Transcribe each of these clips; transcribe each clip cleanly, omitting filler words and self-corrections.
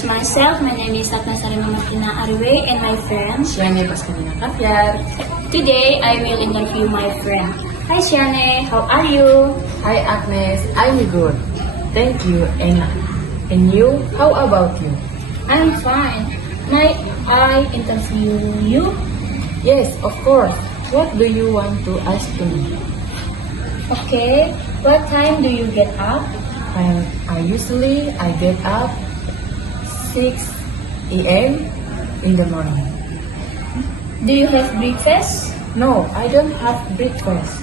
introduce myself. My name is Agnes Arima Martina Ariwe and my friend. Shane Pascalina Caviar. Today, I will interview my friend. Hi Shane, how are you? Hi Agnes, I'm good. Thank you. And you? How about you? I'm fine. May I interview you? Yes, of course. What do you want to ask to me? Okay. What time do you get up? I usually get up 6 a.m. in the morning. Do you have breakfast? No, I don't have breakfast.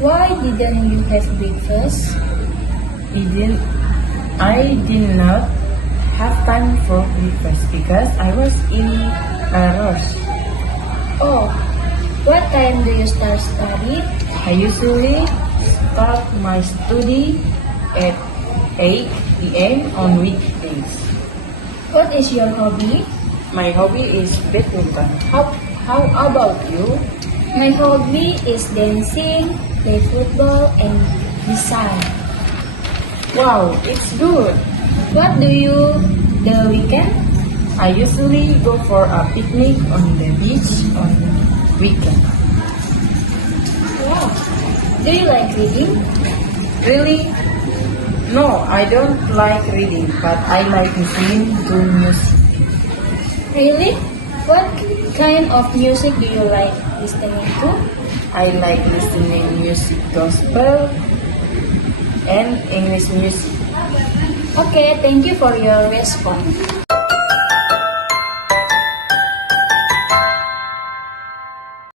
Why didn't you have breakfast? I did not have time for breakfast because I was in a rush. Oh, what time do you start study? I usually start my study at 8 p.m. on weekdays. What is your hobby? My hobby is badminton. How about you? My hobby is dancing, play football, and design. Wow, it's good. What do you do the weekend? I usually go for a picnic on the beach on weekend. Wow. Do you like reading? Really? No, I don't like reading, but I like listening to music. Really? What kind of music do you like listening to? I like listening music gospel and English music. Okay, thank you for your response.